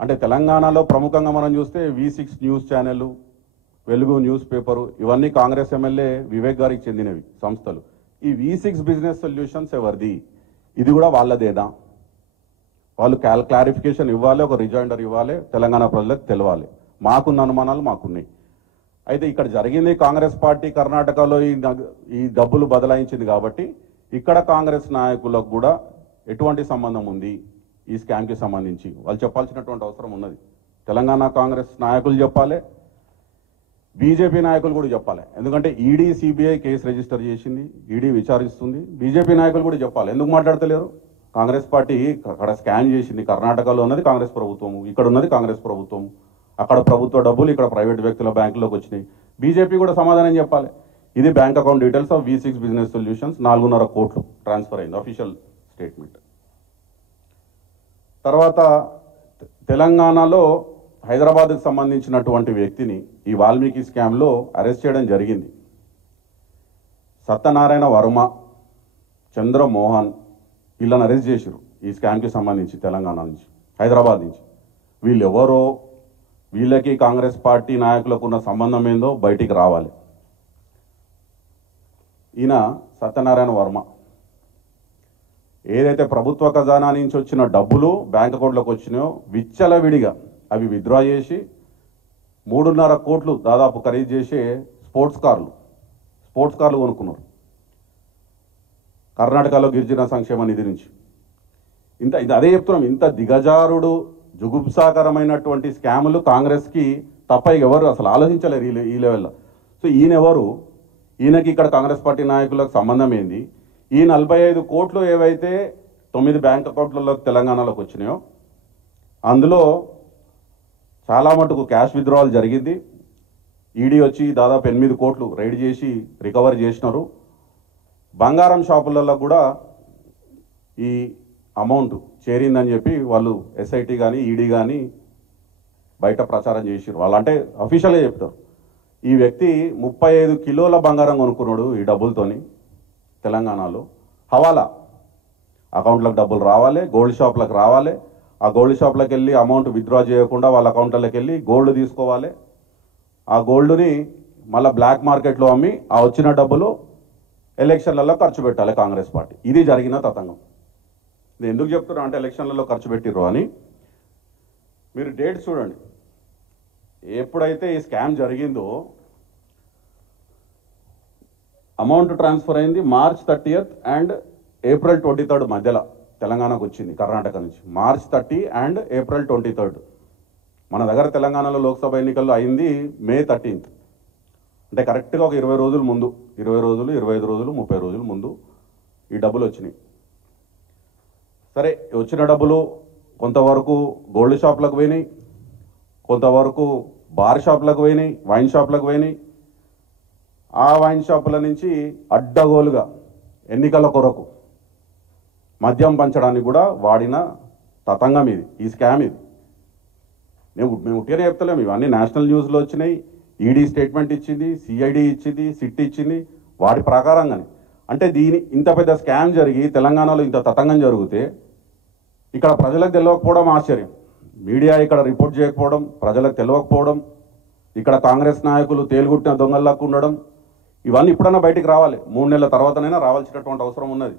అంటే తెలంగాణలో ప్రముఖంగా మనం చూస్తే V6 న్యూస్ ఛానల్, వెలుగు న్యూస్ పేపరు ఇవన్నీ కాంగ్రెస్ ఎమ్మెల్యే వివేక్ గారికి చెందినవి సంస్థలు. ఈ V6 బిజినెస్ సొల్యూషన్స్ ఎవరిది? ఇది కూడా వాళ్ళదేనా? వాళ్ళు క్లారిఫికేషన్ ఇవ్వాలి, ఒక రిజైండర్ ఇవ్వాలి, తెలంగాణ ప్రజలకు తెలవాలి. మాకున్న అనుమానాలు మాకున్నాయి. అయితే ఇక్కడ జరిగింది కాంగ్రెస్ పార్టీ కర్ణాటకలో ఈ డబ్బులు బదలాయించింది కాబట్టి ఇక్కడ కాంగ్రెస్ నాయకులకు కూడా ఎటువంటి సంబంధం ఉంది ఈ స్కామ్కి సంబంధించి వాళ్ళు చెప్పాల్సినటువంటి అవసరం ఉన్నది. తెలంగాణ కాంగ్రెస్ నాయకులు చెప్పాలి, బీజేపీ నాయకులు కూడా చెప్పాలి. ఎందుకంటే ఈడీ సిబిఐ కేసు రిజిస్టర్ చేసింది, ఈడీ విచారిస్తుంది. బీజేపీ నాయకులు కూడా చెప్పాలి. ఎందుకు మాట్లాడతలేరు? కాంగ్రెస్ పార్టీ అక్కడ స్కామ్ చేసింది. కర్ణాటకలో ఉన్నది కాంగ్రెస్ ప్రభుత్వము, ఇక్కడ ఉన్నది కాంగ్రెస్ ప్రభుత్వం. అక్కడ ప్రభుత్వ డబ్బులు ఇక్కడ ప్రైవేట్ వ్యక్తుల బ్యాంకులోకి వచ్చినాయి. బీజేపీ కూడా సమాధానం చెప్పాలి. ఇది bank account details of V6 business solutions, 4.5 కోట్లు ట్రాన్స్ఫర్ అయింది, అఫీషియల్ స్టేట్మెంట్. తర్వాత తెలంగాణలో హైదరాబాద్కు సంబంధించినటువంటి వ్యక్తిని ఈ వాల్మీకి స్కామ్లో అరెస్ట్ చేయడం జరిగింది. సత్యనారాయణ వర్మ, చంద్రమోహన్ వీళ్ళని అరెస్ట్ చేశారు ఈ స్కామ్కి సంబంధించి తెలంగాణ నుంచి, హైదరాబాద్ నుంచి. వీళ్ళెవరో, వీళ్ళకి కాంగ్రెస్ పార్టీ నాయకులకు ఉన్న సంబంధం ఏందో బయటికి రావాలి. ఈయన సత్యనారాయణ వర్మ ఏదైతే ప్రభుత్వ ఖజానా నుంచి వచ్చిన డబ్బులు బ్యాంక్ అకౌంట్లోకి వచ్చినాయో విచ్చలవిడిగా అవి విత్డ్రా చేసి 3.5 కోట్లు దాదాపు ఖరీదు చేసే స్పోర్ట్స్ కార్లు కొనుక్కున్నారు కర్ణాటకలో గిరిజన సంక్షేమ నిధి నుంచి. ఇది అదే చెప్తున్నాం, ఇంత దిగజారుడు జుగుప్సాకరమైనటువంటి స్కాములు కాంగ్రెస్కి తప్ప ఎవరు అసలు ఆలోచించలేరు ఈ లెవెల్లో. సో ఈయనెవరు? ఈయనకి ఇక్కడ కాంగ్రెస్ పార్టీ నాయకులకు సంబంధం ఏంది? ఈ 45 కోట్లు ఏవైతే 9 బ్యాంక్ అకౌంట్లలో తెలంగాణలోకి వచ్చినాయో అందులో చాలా మటుకు క్యాష్ విత్డ్రావల్ జరిగింది. ఈడీ వచ్చి దాదాపు 8 కోట్లు రైడ్ చేసి రికవర్ చేసినారు. బంగారం షాపులలో కూడా ఈ అమౌంట్ చేరిందని చెప్పి వాళ్ళు SIT కానీ ఈడీ కానీ బయట ప్రచారం చేసిరు. వాళ్ళంటే అఫీషియల్గా చెప్తారు. ఈ వ్యక్తి 35 కిలోల బంగారం కొనుక్కున్నాడు ఈ డబ్బులతోని తెలంగాణలో. హవాలా అకౌంట్లకు డబ్బులు రావాలి, గోల్డ్ షాప్లకు రావాలి. ఆ గోల్డ్ షాప్లకు వెళ్ళి అమౌంట్ విత్డ్రా చేయకుండా వాళ్ళ అకౌంట్లకు వెళ్ళి గోల్డ్ తీసుకోవాలి. ఆ గోల్డ్ని మళ్ళీ బ్లాక్ మార్కెట్లో అమ్మి ఆ వచ్చిన డబ్బులు ఎలక్షన్లలో ఖర్చు పెట్టాలి కాంగ్రెస్ పార్టీ. ఇది జరిగిన తతంగం. ఇది ఎందుకు చెప్తున్నా అంటే ఎలక్షన్లలో ఖర్చు పెట్టిర్రు అని. మీరు డేట్ చూడండి, ఎప్పుడైతే ఈ స్కామ్ జరిగిందో అమౌంట్ ట్రాన్స్ఫర్ అయింది March 30th and April 23rd మధ్యలో తెలంగాణకు వచ్చింది కర్ణాటక నుంచి. March 30 and April 23rd. మన దగ్గర తెలంగాణలో లోక్సభ ఎన్నికల్లో అయింది May 13th. అంటే కరెక్ట్గా ఒక 20 రోజుల ముందు, 20 రోజులు, 25 రోజులు, 30 రోజుల ముందు ఈ డబ్బులు వచ్చినాయి. సరే, వచ్చిన డబ్బులు కొంతవరకు గోల్డ్ షాప్లకు పోయినాయి, కొంతవరకు బార్ షాప్లకు పోయినాయి, వైన్ షాప్లకు పోయినాయి. ఆ వైన్ షాపుల నుంచి అడ్డగోలుగా ఎన్నికల కొరకు మద్యం పంచడానికి కూడా వాడిన తతంగం ఇది, ఈ స్కామ్ ఇది. మేము ఉట్టిగానే చెప్తలేము, ఇవన్నీ నేషనల్ న్యూస్లో వచ్చినాయి. ఈడీ స్టేట్మెంట్ ఇచ్చింది, సిఐడి ఇచ్చింది, సిట్ ఇచ్చింది, వాటి ప్రకారంగానే. అంటే ఇంత పెద్ద స్కామ్ జరిగి తెలంగాణలో ఇంత తతంగం జరిగితే ఇక్కడ ప్రజలకు తెలియకపోవడం ఆశ్చర్యం. మీడియా ఇక్కడ రిపోర్ట్ చేయకపోవడం, ప్రజలకు తెలియకపోవడం, ఇక్కడ కాంగ్రెస్ నాయకులు తేలుగుట్టిన దొంగల్లాగా ఉండడం, ఇవన్నీ ఇప్పుడన్నా బయటికి రావాలి. 3 నెలల తర్వాతనైనా రావాల్సినటువంటి అవసరం ఉన్నది.